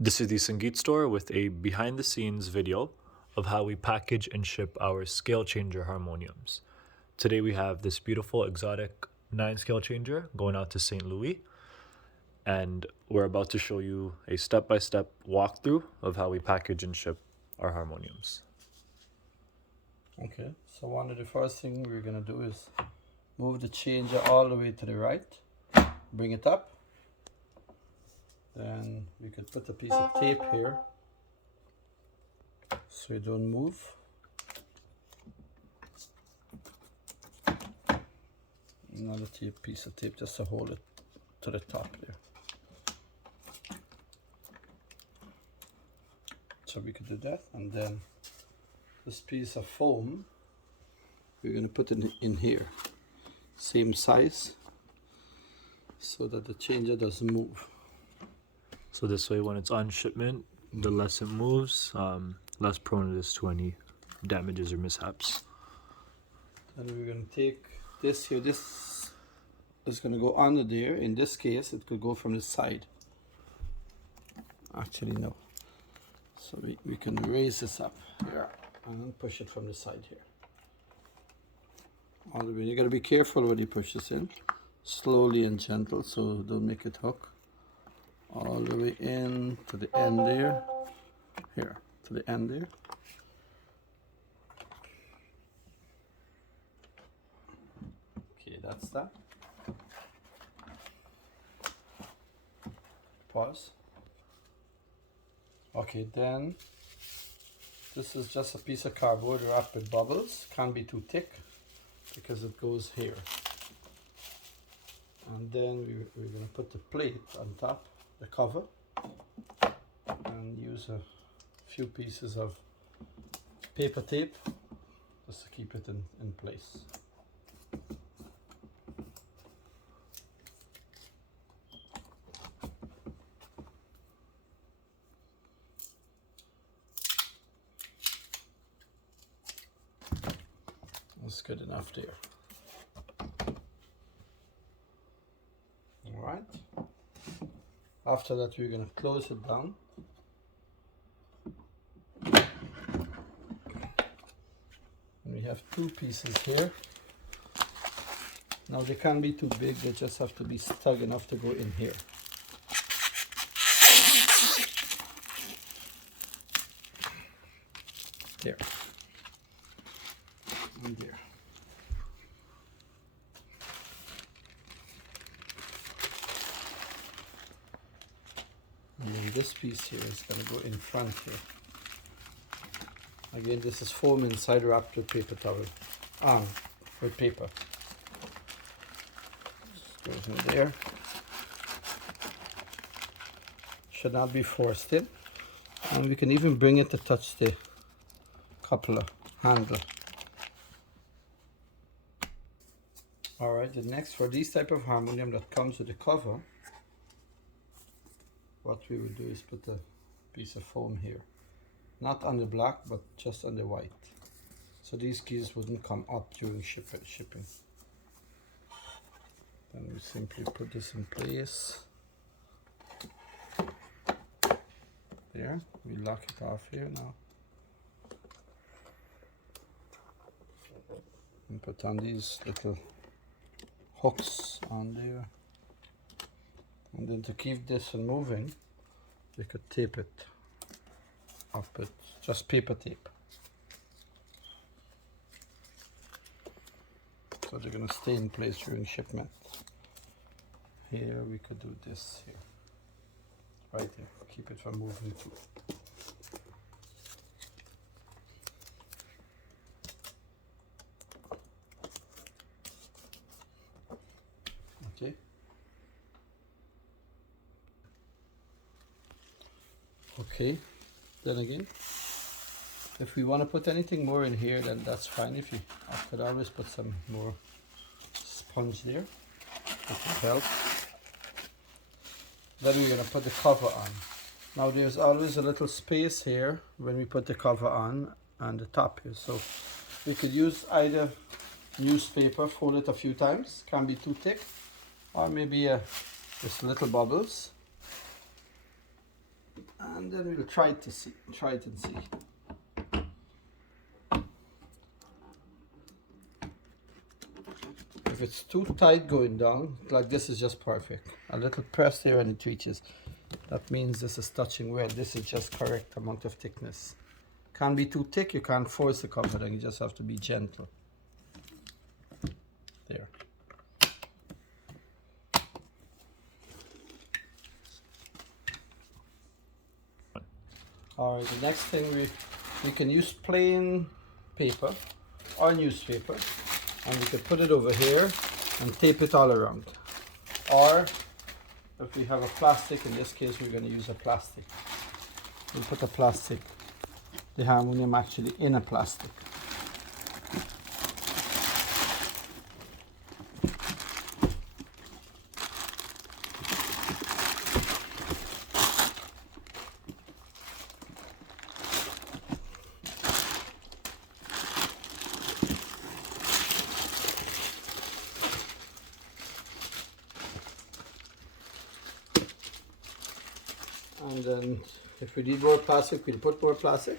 This is the Sangeet store with a behind the scenes video of how we package and ship our scale changer harmoniums. Today we have this beautiful exotic 9 scale changer going out to St. Louis, and we're about to show you a step-by-step walkthrough of how we package and ship our harmoniums. Okay, so one of the first things we're gonna do is move the changer all the way to the right, bring it up. Then we could put a piece of tape here so you don't move. Another piece of tape just to hold it to the top there. So we could do that, and then this piece of foam we're going to put it in here, same size, so that the changer doesn't move. So this way when it's on shipment, the less it moves, less prone it is to any damages or mishaps. Then we're going to take this here, this is going to go under there. In this case it could go from the side. Actually no. So we can raise this up here and push it from the side here. All the way. You got to be careful when you push this in. Slowly and gentle, so don't make it hook. All the way in to the end there. Here, to the end there. Okay, that's that. Pause. Okay, then this is just a piece of cardboard wrapped with bubbles. Can't be too thick because it goes here. And then we're going to put the plate on top, the cover, and use a few pieces of paper tape just to keep it in place. That's good enough there. All right. After that, we're going to close it down. And we have two pieces here. Now they can't be too big, they just have to be snug enough to go in here. There. And there. And then this piece here is going to go in front here. Again, this is foam inside wrapped with paper towel. With paper. Just goes in there. Should not be forced in. And we can even bring it to touch the coupler handle. Alright, the next, for these type of harmonium that comes with the cover, what we would do is put a piece of foam here. Not on the black, but just on the white. So these keys wouldn't come up during shipping. Then we simply put this in place. There, we lock it off here now. And put on these little hooks on there. And then to keep this one moving, we could tape it up with just paper tape. So they're going to stay in place during shipment. Here we could do this here. Right there. Keep it from moving too. Okay. Okay. Then again, if we want to put anything more in here, then that's fine. I could always put some more sponge there. It will help. Then we're going to put the cover on. Now there's always a little space here when we put the cover on the top here. So we could use either newspaper, fold it a few times, can't be too thick, or maybe just little bubbles. And then we'll try it and see. If it's too tight going down, like this is just perfect. A little press here and it reaches. That means this is touching well. This is just correct amount of thickness. Can't be too thick, you can't force the cover, then you just have to be gentle. There. Alright, the next thing we can use plain paper or newspaper, and we could put it over here and tape it all around. Or if we have a plastic, in this case we're going to use a plastic. We'll put a plastic, the harmonium actually in a plastic. And then if we need more plastic, we'll put more plastic,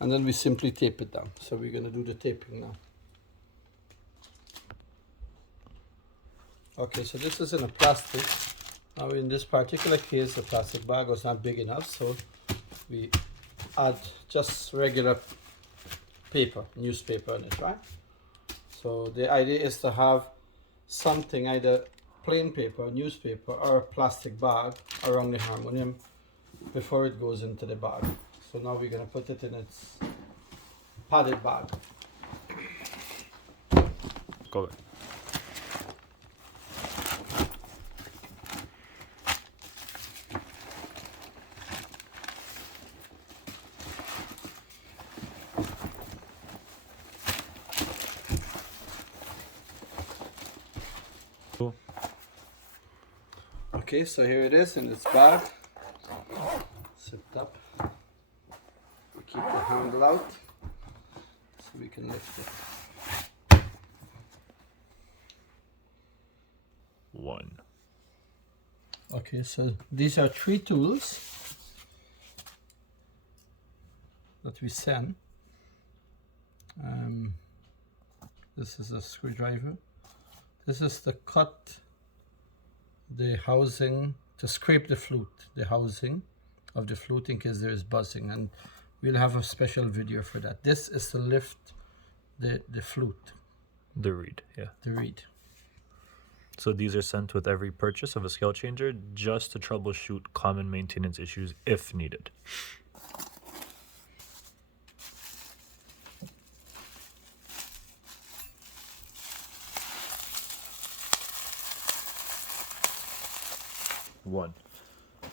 and then we simply tape it down. So we're going to do the taping now. Okay, so this is in a plastic. Now in this particular case, the plastic bag was not big enough, so we add just regular paper, newspaper on it, right? So the idea is to have something, either plain paper, newspaper, or a plastic bag around the harmonium before it goes into the bag. So now we're going to put it in its padded bag. Go ahead. Cool. Okay, so here it is in its bag. Zipped up. We keep the handle out so we can lift it. One. Okay, so these are 3 tools that we send. This is a screwdriver. This is to cut the housing, to scrape the flute, the housing of the flute in case there is buzzing, and we'll have a special video for that. This is to lift the flute. The reed, yeah. The reed. So these are sent with every purchase of a scale changer just to troubleshoot common maintenance issues if needed. One.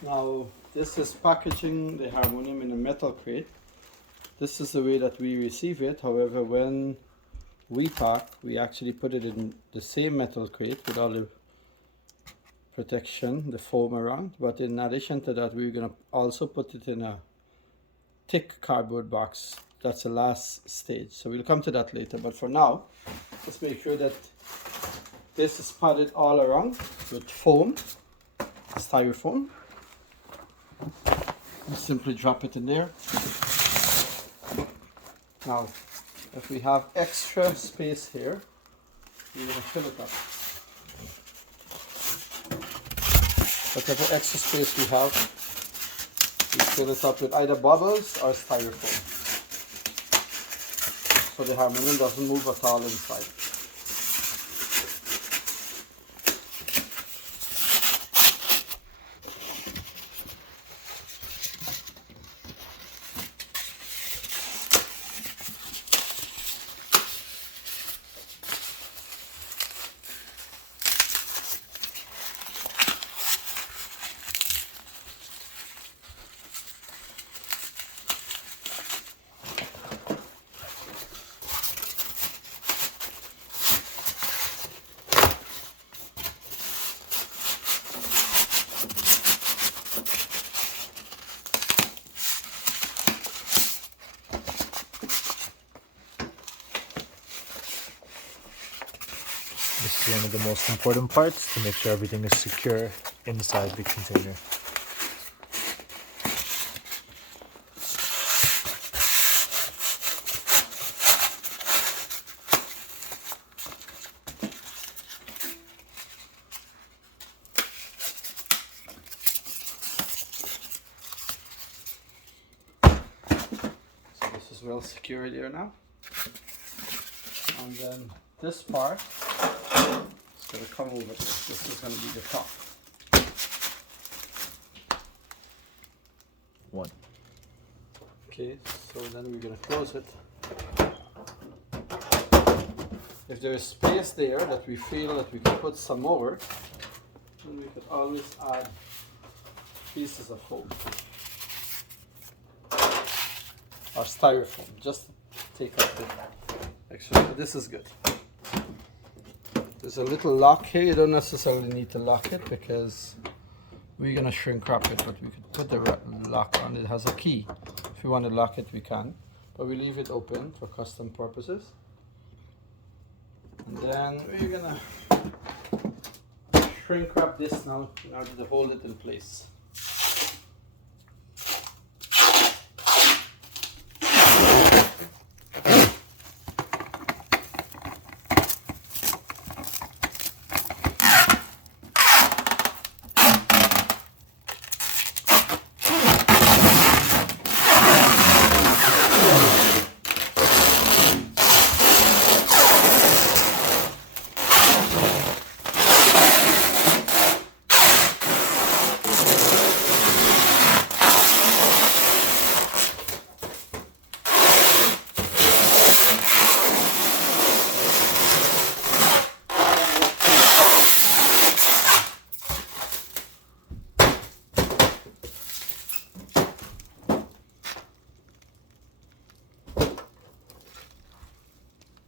Now this is packaging the harmonium in a metal crate. This is the way that we receive it. However, when we pack, we actually put it in the same metal crate with all the protection, the foam around. But in addition to that, we're going to also put it in a thick cardboard box. That's the last stage. So we'll come to that later. But for now, let's make sure that this is padded all around with foam, styrofoam. We simply drop it in there. Now, if we have extra space here, we're going to fill it up. Whatever extra space we have, we fill it up with either bubbles or styrofoam, so the harmonium doesn't move at all inside. This is one of the most important parts to make sure everything is secure inside the container. well secured here now. And then this part is going to come over here. This is going to be the top. One. Okay, so then we're going to close it. If there is space there that we feel that we can put some more, then we could always add pieces of foam or styrofoam, just to take out the extra. But this is good. There's a little lock here. You don't necessarily need to lock it because we're gonna shrink wrap it, but we could put the lock on. It has a key. If you want to lock it, we can, but we leave it open for custom purposes. And then we're gonna shrink wrap this now in order to hold it in place.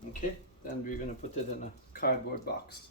Okay, then we're going to put it in a cardboard box.